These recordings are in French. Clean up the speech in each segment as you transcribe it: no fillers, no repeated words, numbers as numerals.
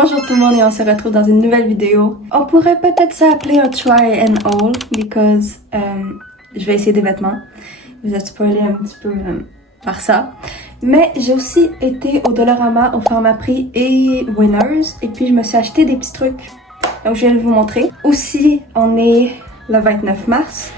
Bonjour tout le monde et on se retrouve dans une nouvelle vidéo. On pourrait peut-être s'appeler un try and haul because je vais essayer des vêtements. Vous êtes spoilé un petit peu par ça. Mais j'ai aussi été au Dollarama, au Pharmaprix et Winners et puis je me suis acheté des petits trucs. Donc je vais vous montrer. Aussi, on est le 29 mars.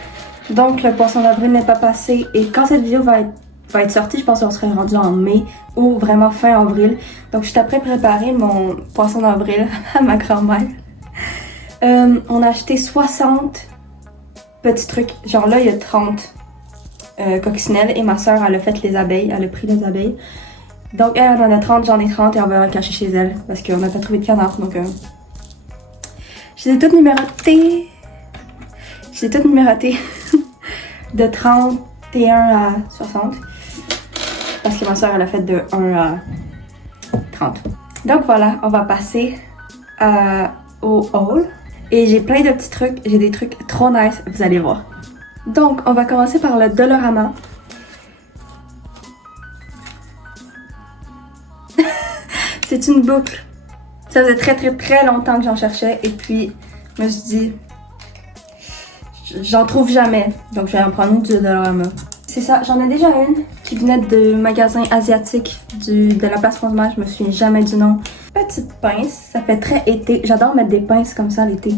Donc le poisson d'avril n'est pas passé et quand cette vidéo va être sortie, je pense qu'on serait rendu en mai ou vraiment fin avril. Donc je suis après préparer mon poisson d'avril à ma grand-mère. On a acheté 60 petits trucs. Genre là, il y a 30 coccinelles et ma soeur, elle a fait les abeilles, elle a pris les abeilles. Donc elle en a 30, j'en ai 30 et on va cacher chez elle parce qu'on n'a pas trouvé de canard. Donc je les ai toutes numérotées. Je les ai toutes numérotées de 31 à 60. Parce que ma soeur, elle a fait de 1 à 30. Donc voilà, on va passer au haul. Et j'ai plein de petits trucs. J'ai des trucs trop nice, vous allez voir. Donc, on va commencer par le Dollarama. C'est une boucle. Ça faisait très longtemps que j'en cherchais. Et puis, je me suis dit, j'en trouve jamais. Donc, je vais en prendre une du Dollarama. C'est ça, j'en ai déjà une qui venait de magasin asiatique de la place Rosemère, je me souviens jamais du nom. Petite pince, ça fait très été. J'adore mettre des pinces comme ça l'été,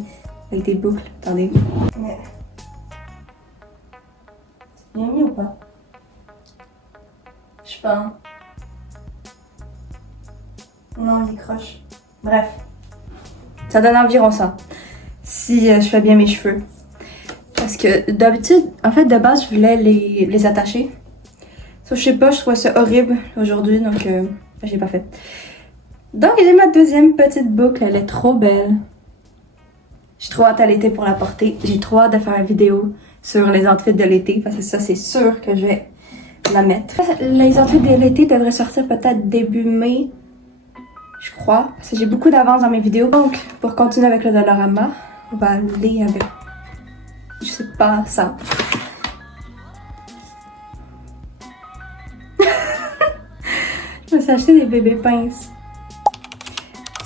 avec des boucles. Attendez. Mais... c'est bien mis ou pas? Je pense. Non, il décroche. Bref. Ça donne environ ça. Si je fais bien mes cheveux. Parce que d'habitude, en fait, de base, je voulais les attacher. Sauf je sais pas, je trouvais ça horrible aujourd'hui, donc j'ai pas fait. Donc j'ai ma deuxième petite boucle, elle est trop belle. J'ai trop hâte à l'été pour la porter. J'ai trop hâte de faire une vidéo sur les outfits de l'été, parce que ça, c'est sûr que je vais la mettre. Les outfits de l'été devraient sortir peut-être début mai, je crois. Parce que j'ai beaucoup d'avance dans mes vidéos. Donc, pour continuer avec le Dollarama, on va aller avec... je sais pas ça. Je me suis acheté des bébés pinces.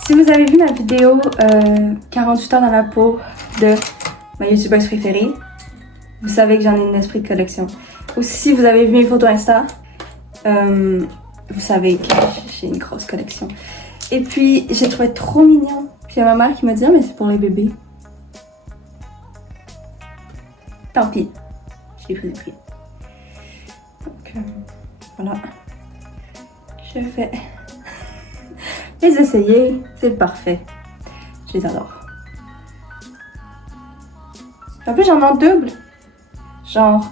Si vous avez vu ma vidéo 48 heures dans la peau de ma youtubeuse préférée, vous savez que j'en ai une esprit de collection. Ou si vous avez vu mes photos Insta, vous savez que j'ai une grosse collection. Et puis j'ai trouvé trop mignon. Puis il y a ma mère qui m'a dit ah, mais c'est pour les bébés. Tant pis, je l'ai pris. Donc voilà, je vais les essayer, c'est parfait. Je les adore. En plus j'en ai en double. Genre,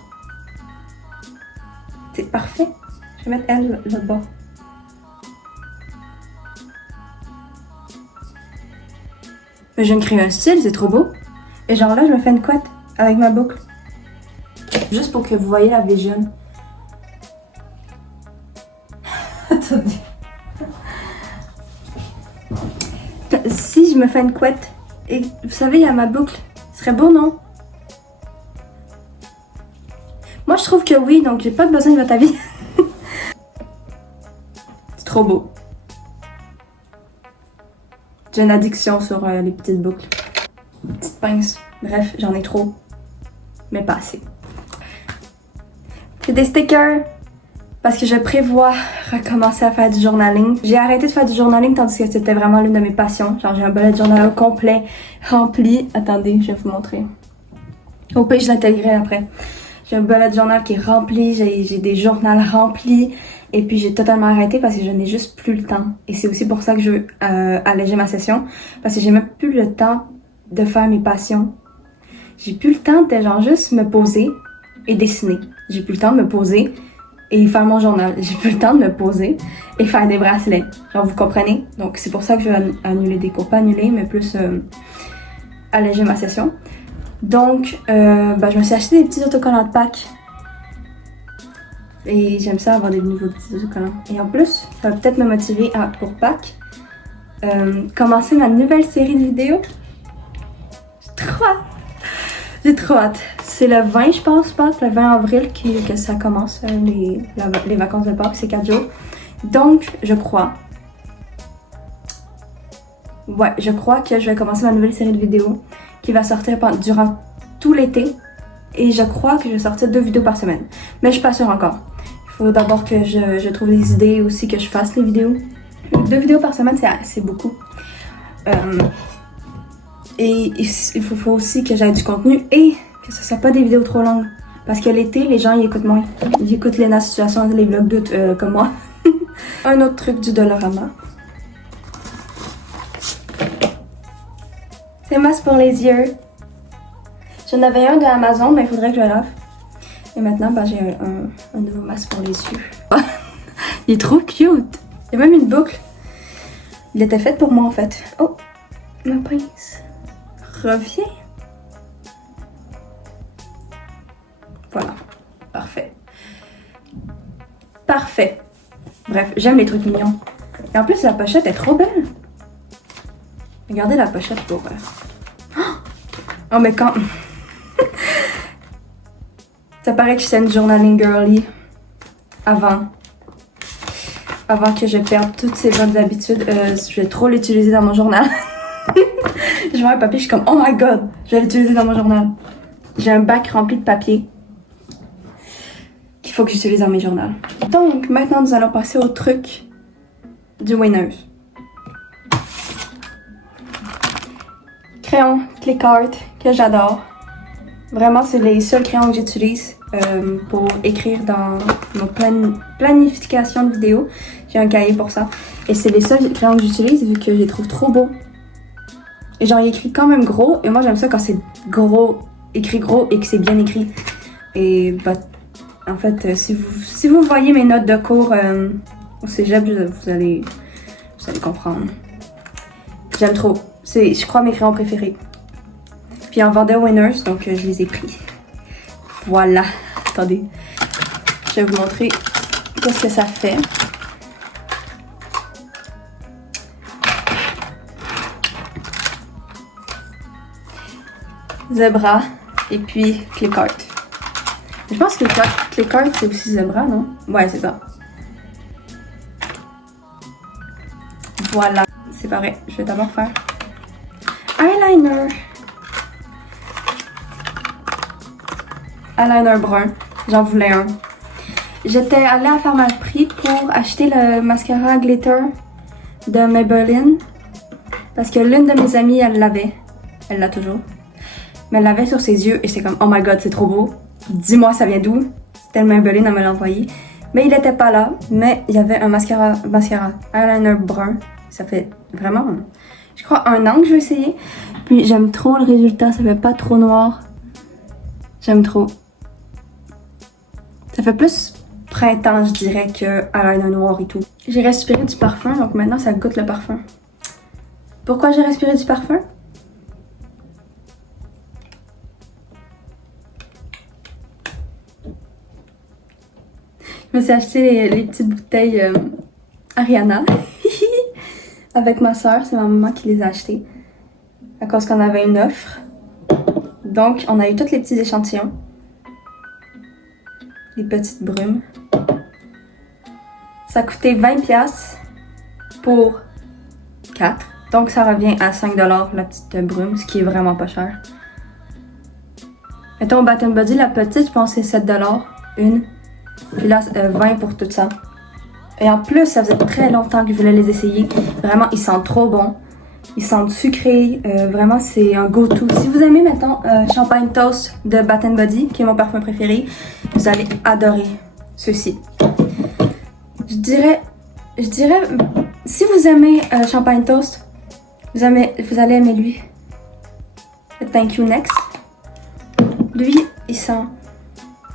c'est parfait. Je vais mettre elle là-bas. Mais je viens de créer un style, c'est trop beau. Et genre là, je me fais une couette avec ma boucle. Juste pour que vous voyez la vision. Attendez. Si je me fais une couette, et vous savez, il y a ma boucle. Ce serait beau, non? Moi, je trouve que oui, donc j'ai pas besoin de votre avis. C'est trop beau. J'ai une addiction sur les petites boucles. Petites pinces. Bref, j'en ai trop. Mais pas assez. J'ai des stickers parce que je prévois recommencer à faire du journaling. J'ai arrêté de faire du journaling tandis que c'était vraiment l'une de mes passions. Genre j'ai un bullet journal complet, rempli. Attendez, je vais vous montrer. Au pire, je l'intégrerai après. J'ai un bullet journal qui est rempli, j'ai des journaux remplis. Et puis j'ai totalement arrêté parce que je n'ai juste plus le temps. Et c'est aussi pour ça que je veux alléger ma session. Parce que j'ai même plus le temps de faire mes passions. J'ai plus le temps de genre juste me poser et dessiner. J'ai plus le temps de me poser et faire mon journal. J'ai plus le temps de me poser et faire des bracelets. Genre, vous comprenez? Donc, c'est pour ça que je vais annuler des cours. Pas annuler, mais plus alléger ma session. Donc, je me suis acheté des petits autocollants de Pâques. Et j'aime ça, avoir des nouveaux petits autocollants. Et en plus, ça va peut-être me motiver à, pour Pâques, commencer ma nouvelle série de vidéos. J'ai trop hâte. J'ai trop hâte. C'est le 20, je pense, Pâques, le 20 avril que ça commence, les vacances de Pâques, c'est 4 jours. Donc, je crois Ouais, je crois que je vais commencer ma nouvelle série de vidéos qui va sortir durant tout l'été. Et je crois que je vais sortir 2 vidéos par semaine. Mais je suis pas sûre encore. Il faut d'abord que je trouve des idées aussi, que je fasse les vidéos. 2 vidéos par semaine, c'est beaucoup. Et il faut aussi que j'aille du contenu et que ce soit pas des vidéos trop longues. Parce que l'été, les gens ils écoutent moins. Ils écoutent Lena Situation, les vlogs d'autres comme moi. Un autre truc du Dollarama. C'est masque pour les yeux. J'en avais un de Amazon, mais il faudrait que je le lave. Et maintenant, ben, j'ai un nouveau masque pour les yeux. Il est trop cute. Il y a même une boucle. Il était fait pour moi en fait. Oh, ma pince. Reviens. Voilà. Parfait. Parfait. Bref, j'aime les trucs mignons. Et en plus, la pochette est trop belle. Regardez la pochette pour... Oh, mais quand... Ça paraît que j'étais une journaling girly. Avant que je perde toutes ces bonnes habitudes. Je vais trop l'utiliser dans mon journal. Je vois un papier, je suis comme, oh my god, je vais l'utiliser dans mon journal. J'ai un bac rempli de papier qu'il faut que j'utilise dans mes journaux. Donc, maintenant, nous allons passer au truc du Winners. Crayon click art que j'adore. Vraiment, c'est les seuls crayons que j'utilise pour écrire dans mon planification de vidéos. J'ai un cahier pour ça. Et c'est les seuls crayons que j'utilise vu que je les trouve trop beaux. Et j'en ai écrit quand même gros. Et moi, j'aime ça quand c'est gros, écrit gros et que c'est bien écrit. Et bah, en fait, si vous voyez mes notes de cours au cégep, vous allez comprendre. J'aime trop. C'est, je crois, mes crayons préférés. Puis en vendait Winners, donc je les ai pris. Voilà. Attendez. Je vais vous montrer qu'est-ce que ça fait. Zebra et puis click art. Je pense que click art c'est aussi Zebra, non? Ouais, c'est ça. Voilà. C'est pareil. Je vais d'abord faire eyeliner. Eyeliner brun. J'en voulais un. J'étais allée à Pharmaprix pour acheter le mascara glitter de Maybelline. Parce que l'une de mes amies, elle l'avait. Elle l'a toujours. Mais elle l'avait sur ses yeux et c'est comme, oh my god, c'est trop beau. Dis-moi, ça vient d'où? C'était le Maybelline, elle me l'a envoyé. Mais il était pas là. Mais il y avait un mascara eyeliner brun. Ça fait vraiment, je crois, 1 an que je vais essayer. Puis j'aime trop le résultat, ça fait pas trop noir. J'aime trop. Ça fait plus printemps, je dirais, que eyeliner noir et tout. J'ai respiré du parfum, donc maintenant ça goûte le parfum. Pourquoi j'ai respiré du parfum? Je me suis acheté les petites bouteilles Ariana avec ma soeur, c'est ma maman qui les a achetées à cause qu'on avait une offre. Donc on a eu tous les petits échantillons, les petites brumes. Ça a coûté 20$ pour 4, donc ça revient à 5$ la petite brume, ce qui est vraiment pas cher. Mettons au Bath & Body, la petite, je pense que c'est 7$ une. Puis là, 20 pour tout ça. Et en plus, ça faisait très longtemps que je voulais les essayer. Vraiment, ils sentent trop bon. Ils sentent sucrés. Vraiment, c'est un go-to. Si vous aimez, mettons, Champagne Toast de Bath & Body, qui est mon parfum préféré, vous allez adorer ceux-ci. Je dirais, si vous aimez Champagne Toast, vous allez aimer lui. Thank You Next. Lui, il sent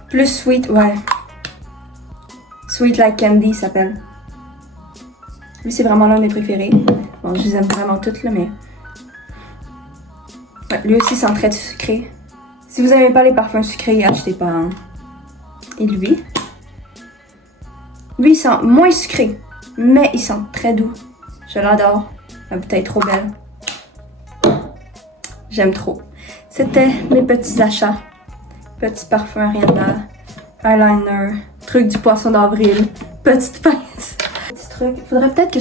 plus sweet, ouais. Sweet Like Candy s'appelle. Lui, c'est vraiment l'un de mes préférés. Bon, je les aime vraiment toutes, là, mais... Ouais, lui aussi sent très sucré. Si vous n'aimez pas les parfums sucrés, achetez pas. Hein. Et lui? Lui, il sent moins sucré, mais il sent très doux. Je l'adore. La bouteille est trop belle. J'aime trop. C'était mes petits achats. Petit parfum Ariana, eyeliner, truc du poisson d'avril, petite pince. Petit truc. Faudrait peut-être que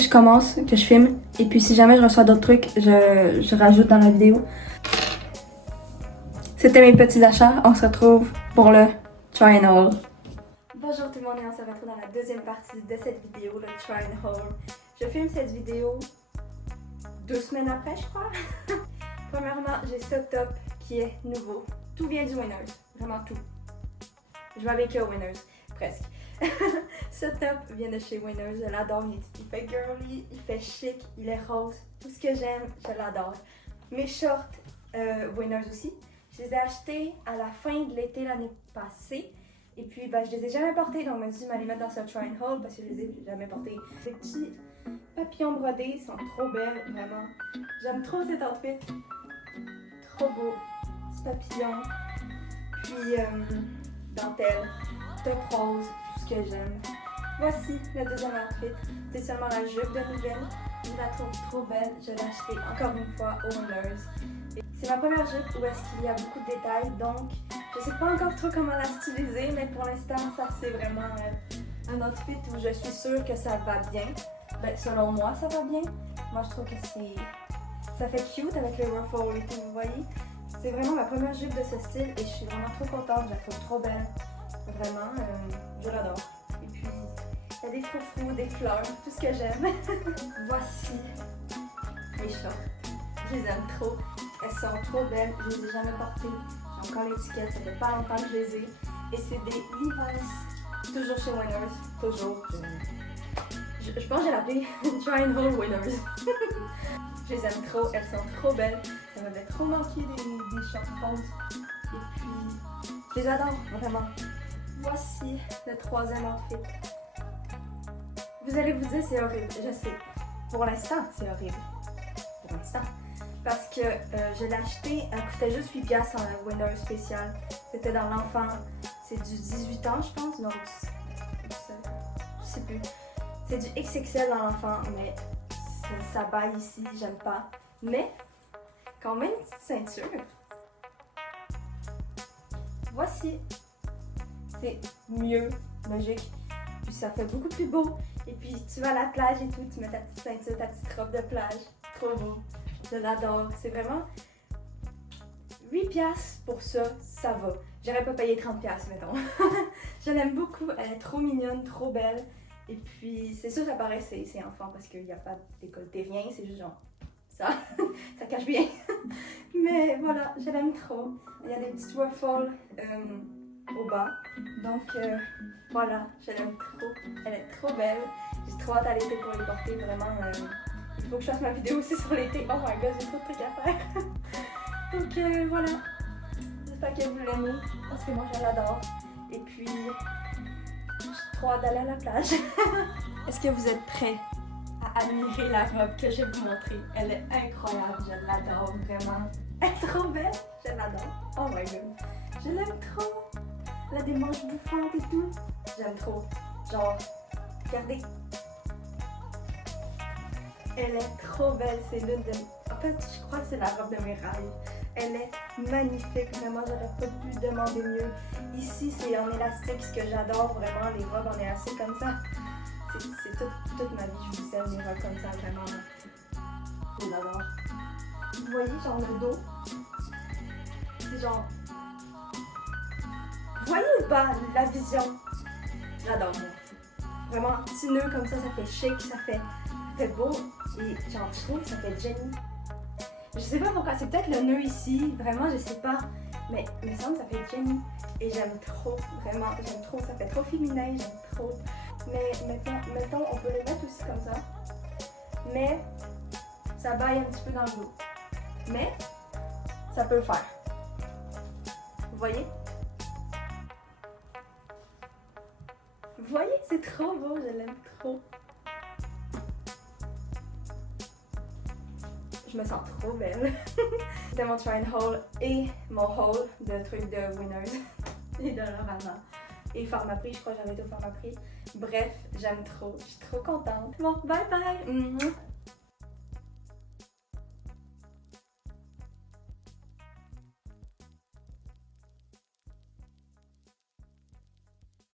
je filme Et puis si jamais je reçois d'autres trucs, je rajoute dans la vidéo. C'était mes petits achats. On se retrouve pour le try and haul. Bonjour tout le monde et on se retrouve dans la deuxième partie de cette vidéo, le try and haul. Je filme cette vidéo 2 semaines après, je crois. Premièrement, j'ai ce top qui est nouveau. Tout vient du Winners, vraiment tout. Je m'habille que au Winners, presque. Ce top vient de chez Winners, je l'adore. Il fait girly, il fait chic, il est rose. Tout ce que j'aime, je l'adore. Mes shorts Winners aussi. Je les ai achetés à la fin de l'été l'année passée. Et puis, je les ai jamais portés, donc je me suis dit de les mettre dans ce try and haul parce que je les ai jamais portés. Ces petits papillons brodés sont trop belles, vraiment. J'aime trop cet outfit. Trop beau. Petit papillon. Puis, dentelle. Top rose. Tout ce que j'aime. Voici le deuxième outfit. C'est seulement la jupe de nouvelle. Je la trouve trop belle. Je l'ai achetée encore une fois au Winners. C'est ma première jupe où est-ce qu'il y a beaucoup de détails, donc je sais pas encore trop comment la styliser, mais pour l'instant, ça c'est vraiment un outfit où je suis sûre que ça va bien. Selon moi, ça va bien. Moi, je trouve que ça fait cute avec les ruffles et tout, vous voyez. C'est vraiment ma première jupe de ce style et je suis vraiment trop contente, je la trouve trop belle. Vraiment, je l'adore. Et puis, il y a des froufrous, des fleurs, tout ce que j'aime. Voici mes shorts. Je les aime trop. Elles sont trop belles. Je les ai jamais portées. J'ai encore l'étiquette. Ça fait pas longtemps que je les ai. Et c'est des Levi's. Toujours chez Winners. Toujours. Je pense que j'ai l'appelé Try and Haul Winners. Je les aime trop. Elles sont trop belles. Ça m'avait trop manqué des shorts roses. Et puis, je les adore. Vraiment. Voici le troisième outfit. Vous allez vous dire c'est horrible. Je sais. Pour l'instant, c'est horrible. Pour l'instant. Parce que je l'ai acheté, elle coûtait juste 8$ en Winners spécial. C'était dans l'enfant, c'est du 18 ans je pense, non, je sais plus. C'est du XXL dans l'enfant, mais ça baille ici, j'aime pas. Mais, quand même une petite ceinture. Voici. C'est mieux, logique. Puis ça fait beaucoup plus beau. Et puis tu vas à la plage et tout, tu mets ta petite ceinture, ta petite robe de plage. Trop beau. Je l'adore. C'est vraiment 8$ pour ça, ça va. J'aurais pas payé 30$, mettons. Je l'aime beaucoup. Elle est trop mignonne, trop belle. Et puis, c'est sûr, ça paraît c'est enfant parce qu'il n'y a pas de décolleté, rien. C'est juste genre ça. Ça cache bien. Mais voilà, je l'aime trop. Il y a des petites ruffles au bas. Donc, voilà, je l'aime trop. Elle est trop belle. J'ai trop hâte à l'été pour les porter. Vraiment. Il faut que je fasse ma vidéo aussi sur l'été. Oh my god, j'ai trop de trucs à faire. Donc voilà. J'espère que vous l'aimez. Parce que moi, je l'adore. Et puis, j'ai trop hâte d'aller à la plage. Est-ce que vous êtes prêts à admirer la robe que je vais vous montrer? Elle est incroyable. Je l'adore vraiment. Elle est trop belle. Je l'adore. Oh my god. Je l'aime trop. Elle a des manches bouffantes et tout. J'aime trop. Genre, regardez. Elle est trop belle, c'est l'une de... En fait, je crois que c'est la robe de mes rêves. Elle est magnifique, vraiment, j'aurais pas pu demander mieux. Ici, c'est en élastique, ce que j'adore vraiment, les robes en élastique comme ça. C'est toute ma vie, je vous aime les robes comme ça, vraiment. Je les adore. Vous voyez, genre le dos. C'est genre... Vous voyez ou pas la vision? J'adore, moi. Vraiment, un petit nœud comme ça fait chic, ça fait beau. Et genre, je trouve que ça fait Jenny. Je sais pas pourquoi, c'est peut-être le nœud ici, vraiment, je sais pas. Mais il me semble que ça fait Jenny. Et j'aime trop, vraiment, j'aime trop. Ça fait trop féminin, j'aime trop. Mais mettons, on peut les mettre aussi comme ça. Mais ça baille un petit peu dans le dos. Mais ça peut le faire. Vous voyez? Vous voyez, c'est trop beau, je l'aime trop. Je me sens trop belle. C'était mon try and haul et mon haul de trucs de Winners et de Lorana. Et Pharmaprix, je crois que j'avais été au Pharmaprix. Bref, j'aime trop, je suis trop contente. Bon, bye bye!